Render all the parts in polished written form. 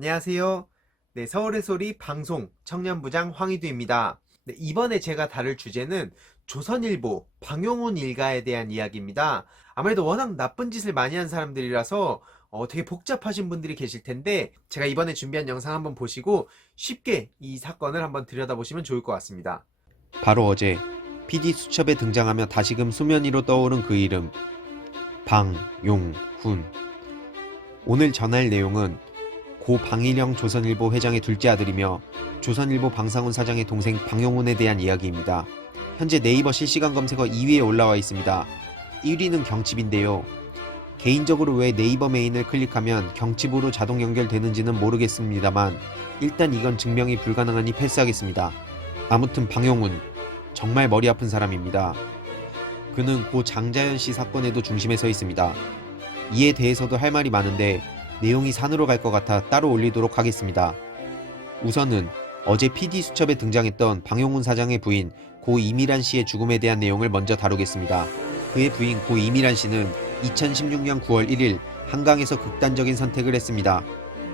안녕하세요. 네, 서울의 소리 방송 청년부장 황희두입니다. 네, 이번에 제가 다룰 주제는 조선일보 방용훈 일가에 대한 이야기입니다. 아무래도 워낙 나쁜 짓을 많이 한 사람들이라서 되게 복잡하신 분들이 계실 텐데 제가 이번에 준비한 영상 한번 보시고 쉽게 이 사건을 한번 들여다보시면 좋을 것 같습니다. 바로 어제 PD 수첩에 등장하며 다시금 수면 위로 떠오른 그 이름, 방용훈. 오늘 전할 내용은 고 방일영 조선일보 회장의 둘째 아들이며 조선일보 방상훈 사장의 동생 방용훈에 대한 이야기입니다. 현재 네이버 실시간 검색어 2위에 올라와 있습니다. 1위는 경칩인데요. 개인적으로 왜 네이버 메인을 클릭하면 경칩으로 자동 연결되는지는 모르겠습니다만 일단 이건 증명이 불가능하니 패스하겠습니다. 아무튼 방용훈, 정말 머리 아픈 사람입니다. 그는 고 장자연 씨 사건에도 중심에 서 있습니다. 이에 대해서도 할 말이 많은데 내용이 산으로 갈 것 같아 따로 올리도록 하겠습니다. 우선은 어제 PD 수첩에 등장했던 방용훈 사장의 부인 고 이미란 씨의 죽음에 대한 내용을 먼저 다루겠습니다. 그의 부인 고 이미란 씨는 2016년 9월 1일 한강에서 극단적인 선택을 했습니다.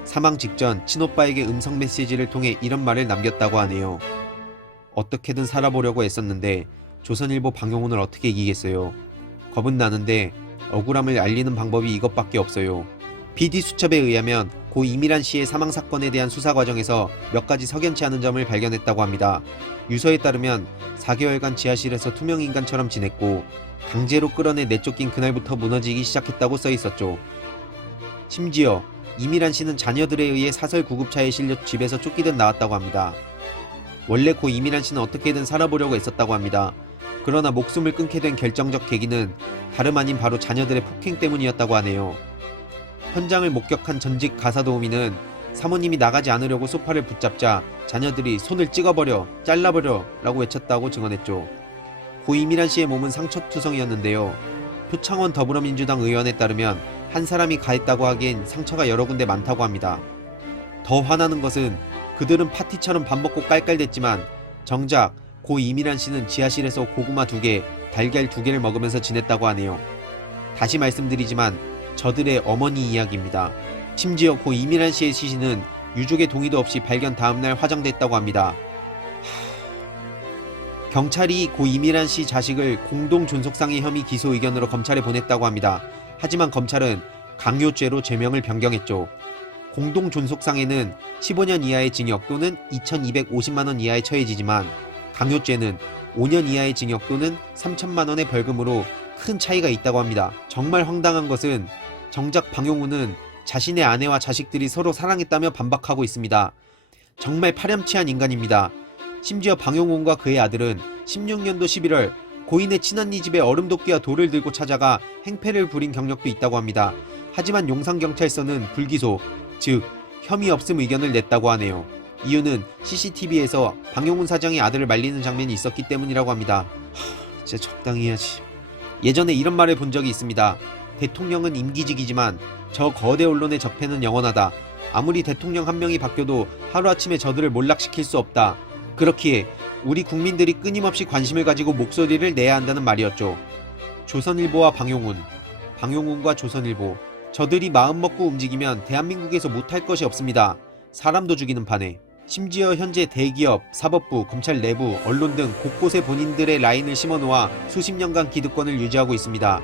사망 직전 친오빠에게 음성 메시지를 통해 이런 말을 남겼다고 하네요. 어떻게든 살아보려고 애썼는데 조선일보 방용훈을 어떻게 이기겠어요. 겁은 나는데 억울함을 알리는 방법이 이것밖에 없어요. PD 수첩에 의하면 고 이미란 씨의 사망 사건에 대한 수사 과정에서 몇 가지 석연치 않은 점을 발견했다고 합니다. 유서에 따르면 4개월간 지하실에서 투명인간처럼 지냈고 강제로 끌어내 내쫓긴 그날부터 무너지기 시작했다고 써있었죠. 심지어 이미란 씨는 자녀들에 의해 사설 구급차에 실려 집에서 쫓기듯 나왔다고 합니다. 원래 고 이미란 씨는 어떻게든 살아보려고 애썼다고 합니다. 그러나 목숨을 끊게 된 결정적 계기는 다름 아닌 바로 자녀들의 폭행 때문이었다고 하네요. 현장을 목격한 전직 가사도우미는 사모님이 나가지 않으려고 소파를 붙잡자 자녀들이 손을 찍어버려, 잘라버려 라고 외쳤다고 증언했죠. 고 이미란 씨의 몸은 상처투성이었는데요. 표창원 더불어민주당 의원에 따르면 한 사람이 가했다고 하기엔 상처가 여러 군데 많다고 합니다. 더 화나는 것은 그들은 파티처럼 밥 먹고 깔깔댔지만 정작 고 이미란 씨는 지하실에서 고구마 2개, 달걀 2개를 먹으면서 지냈다고 하네요. 다시 말씀드리지만 저들의 어머니 이야기입니다. 심지어 고 이미란 씨의 시신은 유족의 동의도 없이 발견 다음날 화장됐다고 합니다. 경찰이 고 이미란 씨 자식을 공동존속상해 혐의 기소 의견으로 검찰에 보냈다고 합니다. 하지만 검찰은 강요죄로 죄명을 변경했죠. 공동존속상해는 15년 이하의 징역 또는 2,250만원 이하의 처해지지만 강요죄는 5년 이하의 징역 또는 3천만원의 벌금으로 큰 차이가 있다고 합니다. 정말 황당한 것은 정작 방용훈은 자신의 아내와 자식들이 서로 사랑했다며 반박하고 있습니다. 정말 파렴치한 인간입니다. 심지어 방용훈과 그의 아들은 16년도 11월 고인의 친언니 집에 얼음도끼와 돌을 들고 찾아가 행패를 부린 경력도 있다고 합니다. 하지만 용산경찰서는 불기소, 즉 혐의 없음 의견을 냈다고 하네요. 이유는 CCTV에서 방용훈 사장이 아들을 말리는 장면이 있었기 때문이라고 합니다. 진짜 적당히 해야지. 예전에 이런 말을 본 적이 있습니다. 대통령은 임기직이지만 저 거대 언론의 적폐는 영원하다. 아무리 대통령 한 명이 바뀌어도 하루아침에 저들을 몰락시킬 수 없다. 그렇기에 우리 국민들이 끊임없이 관심을 가지고 목소리를 내야 한다는 말이었죠. 조선일보와 방용훈, 방용훈과 조선일보, 저들이 마음먹고 움직이면 대한민국에서 못할 것이 없습니다. 사람도 죽이는 판에. 심지어 현재 대기업, 사법부, 검찰 내부, 언론 등 곳곳에 본인들의 라인을 심어놓아 수십 년간 기득권을 유지하고 있습니다.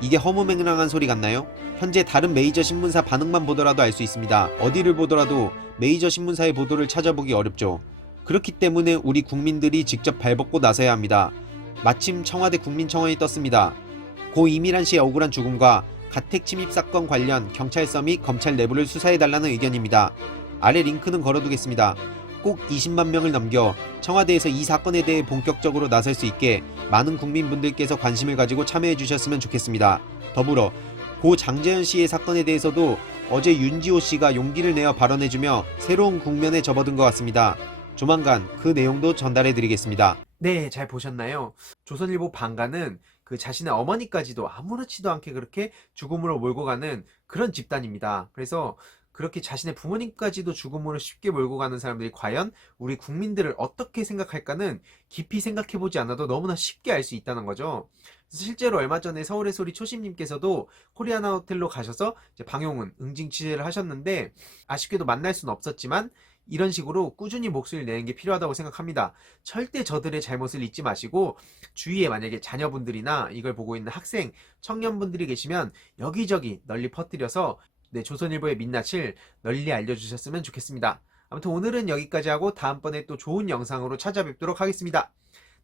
이게 허무맹랑한 소리 같나요? 현재 다른 메이저 신문사 반응만 보더라도 알 수 있습니다. 어디를 보더라도 메이저 신문사의 보도를 찾아보기 어렵죠. 그렇기 때문에 우리 국민들이 직접 발벗고 나서야 합니다. 마침 청와대 국민청원이 떴습니다. 고 이미란 씨의 억울한 죽음과 가택 침입 사건 관련 경찰서 및 검찰 내부를 수사해달라는 의견입니다. 아래 링크는 걸어두겠습니다. 꼭 20만 명을 넘겨 청와대에서 이 사건에 대해 본격적으로 나설 수 있게 많은 국민분들께서 관심을 가지고 참여해 주셨으면 좋겠습니다. 더불어 고 장자연 씨의 사건에 대해서도 어제 윤지호 씨가 용기를 내어 발언해주며 새로운 국면에 접어든 것 같습니다. 조만간 그 내용도 전달해 드리겠습니다. 네, 잘 보셨나요? 조선일보 방가는 그 자신의 어머니까지도 아무렇지도 않게 그렇게 죽음으로 몰고 가는 그런 집단입니다. 그래서 그렇게 자신의 부모님까지도 죽음으로 쉽게 몰고 가는 사람들이 과연 우리 국민들을 어떻게 생각할까는 깊이 생각해보지 않아도 너무나 쉽게 알 수 있다는 거죠. 그래서 실제로 얼마 전에 서울의 소리 초심님께서도 코리아나 호텔로 가셔서 이제 방용훈 응징 취재를 하셨는데, 아쉽게도 만날 수는 없었지만 이런 식으로 꾸준히 목소리를 내는 게 필요하다고 생각합니다. 절대 저들의 잘못을 잊지 마시고, 주위에 만약에 자녀분들이나 이걸 보고 있는 학생, 청년분들이 계시면 여기저기 널리 퍼뜨려서 조선일보의 민낯을 널리 알려주셨으면 좋겠습니다. 아무튼 오늘은 여기까지 하고 다음번에 또 좋은 영상으로 찾아뵙도록 하겠습니다.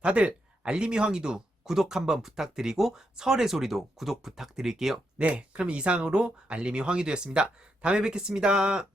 다들 알림이 황희두 구독 한번 부탁드리고 서울의 소리도 구독 부탁드릴게요. 네, 그럼 이상으로 알림이 황희두였습니다. 다음에 뵙겠습니다.